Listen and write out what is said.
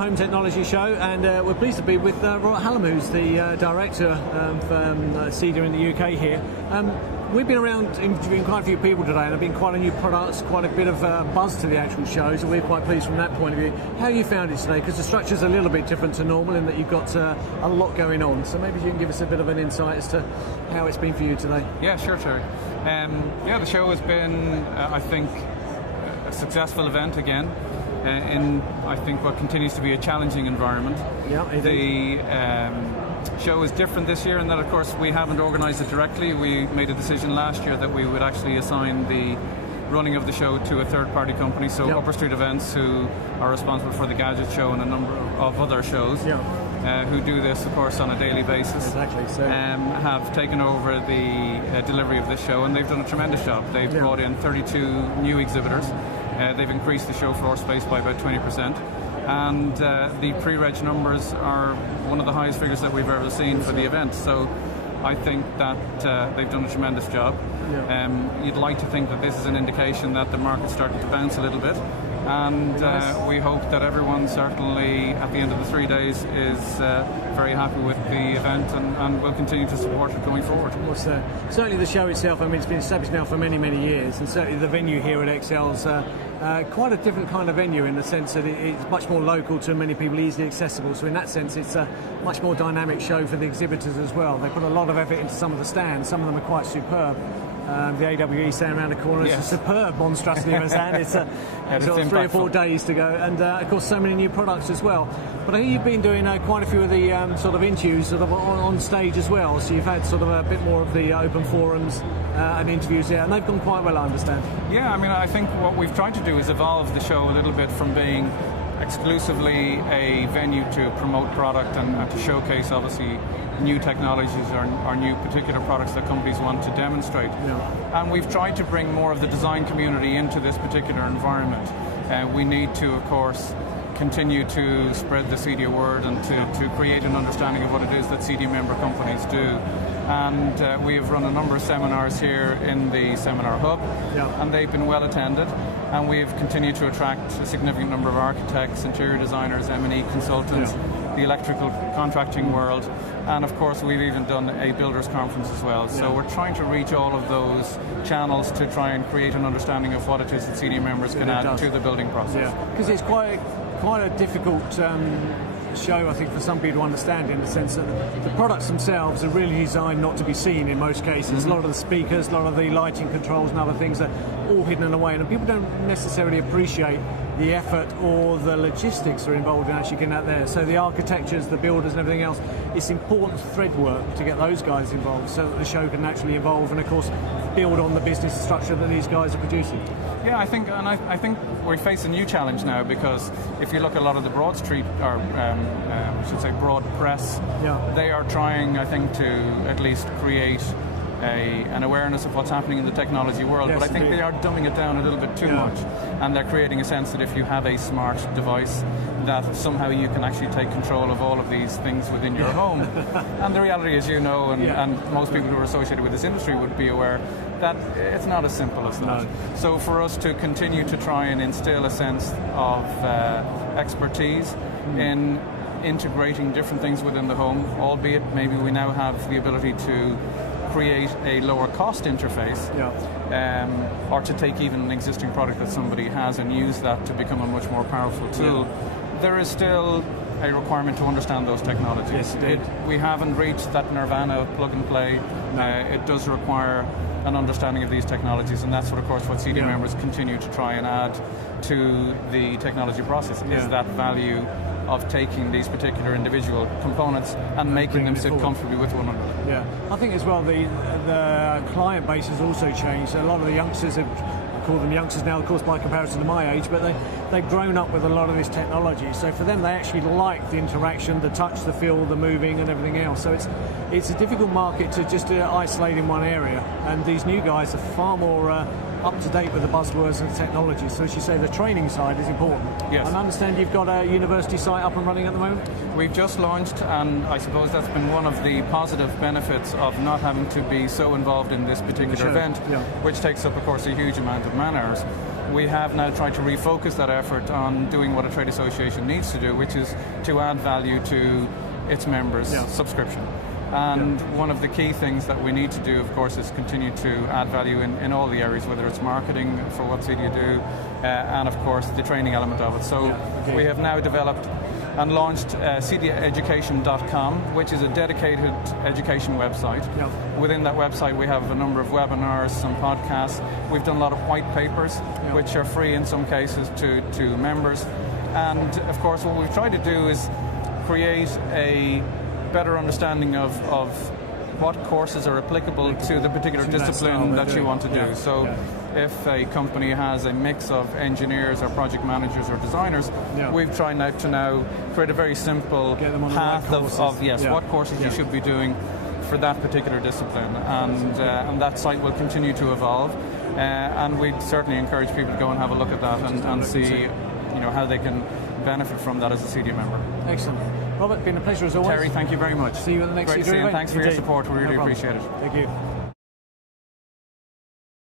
Home Technology Show, and we're pleased to be with Hallam, who's the director of Cedia in the UK here. We've been around interviewing quite a few people today, and there have been quite a new products, quite a bit of buzz to the actual show, so we're quite pleased from that point of view. How you found it today? Because the structure's a little bit different to normal in that you've got a lot going on, so maybe you can give us a bit of an insight as to how it's been for you today. Yeah, sure, Terry. The show has been, I think, a successful event again, in I think what continues to be a challenging environment. Yeah, the show is different this year in that, of course, we haven't organised it directly. We made a decision last year that we would actually assign the running of the show to a third-party company, so Upper Street Events, who are responsible for the Gadget Show and a number of other shows, who do this, of course, on a daily basis. Exactly. So have taken over the delivery of this show, and they've done a tremendous job. They've brought in 32 new exhibitors. They've increased the show floor space by about 20%. And the pre-reg numbers are one of the highest figures that we've ever seen for the event. So I think that they've done a tremendous job. You'd like to think that this is an indication that the market's starting to bounce a little bit. And we hope that everyone, certainly at the end of the 3 days, is very happy with the event and will continue to support it going forward. Well, certainly the show itself, I mean, it's been established now for many, many years, and certainly the venue here at Excel's quite a different kind of venue in the sense that it's much more local to many people, easily accessible. So in that sense, it's a much more dynamic show for the exhibitors as well. They put a lot of effort into some of the stands. Some of them are quite superb. The AWE stand around the corner is a superb monstrosity of a stand. It's sort of 3 or 4 days to go, and of course so many new products as well. But I hear you've been doing quite a few of the sort of interviews sort of on stage as well, so you've had sort of a bit more of the open forums and interviews there, and they've gone quite well, I understand. Yeah, I mean, I think what we've tried to do is evolve the show a little bit from being exclusively a venue to promote product and to showcase, obviously, new technologies or new particular products that companies want to demonstrate. And we've tried to bring more of the design community into this particular environment. We need to, of course, continue to spread the Cedia word and to create an understanding of what it is that Cedia member companies do. And we have run a number of seminars here in the seminar hub, and they've been well attended. And we've continued to attract a significant number of architects, interior designers, M&E consultants, the electrical contracting world, and of course we've even done a builders conference as well. So we're trying to reach all of those channels to try and create an understanding of what it is that Cedia members can add to the building process. Yeah, because it's quite a difficult show, I think, for some people to understand, in the sense that the products themselves are really designed not to be seen in most cases. A lot of the speakers, a lot of the lighting controls and other things are all hidden away, and people don't necessarily appreciate the effort or the logistics are involved in actually getting out there. So the architectures, the builders and everything else, it's important thread work to get those guys involved so that the show can actually evolve and, of course, build on the business structure that these guys are producing. Yeah, I think we face a new challenge now, because if you look at a lot of the broad street, or broad press, they are trying, I think, to at least create an awareness of what's happening in the technology world, but I think they are dumbing it down a little bit too much, and they're creating a sense that if you have a smart device, that somehow you can actually take control of all of these things within your home. And the reality is, and most people who are associated with this industry would be aware that it's not as simple as that. So for us to continue to try and instill a sense of expertise in integrating different things within the home, albeit maybe we now have the ability to create a lower cost interface, or to take even an existing product that somebody has and use that to become a much more powerful tool. There is still a requirement to understand those technologies. We haven't reached that nirvana of plug and play. It does require an understanding of these technologies, and that's what Cedia members continue to try and add to the technology process, is that value of taking these particular individual components and making them sit comfortably with one another. Yeah, I think as well the client base has also changed. A lot of the youngsters have, I call them youngsters now, of course, by comparison to my age, but they've grown up with a lot of this technology. So for them, they actually like the interaction, the touch, the feel, the moving, and everything else. So it's a difficult market to just isolate in one area. And these new guys are far more up to date with the buzzwords and technology. So as you say, the training side is important. Yes. And I understand you've got a university site up and running at the moment? We've just launched, and I suppose that's been one of the positive benefits of not having to be so involved in this particular event, which takes up, of course, a huge amount of man hours. we have now tried to refocus that effort on doing what a trade association needs to do, which is to add value to its members' subscription. And one of the key things that we need to do, of course, is continue to add value in all the areas, whether it's marketing for what Cedia do, and of course the training element of it. So we have now developed and launched cediaeducation.com, which is a dedicated education website. Within that website we have a number of webinars, some podcasts. We've done a lot of white papers, which are free in some cases to members. And of course what we've tried to do is create a better understanding of what courses are applicable to the particular discipline that you want to do. So if a company has a mix of engineers or project managers or designers, we've tried now create a very simple path of what courses you should be doing for that particular discipline, and that site will continue to evolve, and we'd certainly encourage people to go and have a look at that and see how they can benefit from that as a Cedia member. Excellent. Robert, been a pleasure as always. Terry, thank you very much. See you at the next Great to see you. Thanks for your support. We really appreciate it. Thank you.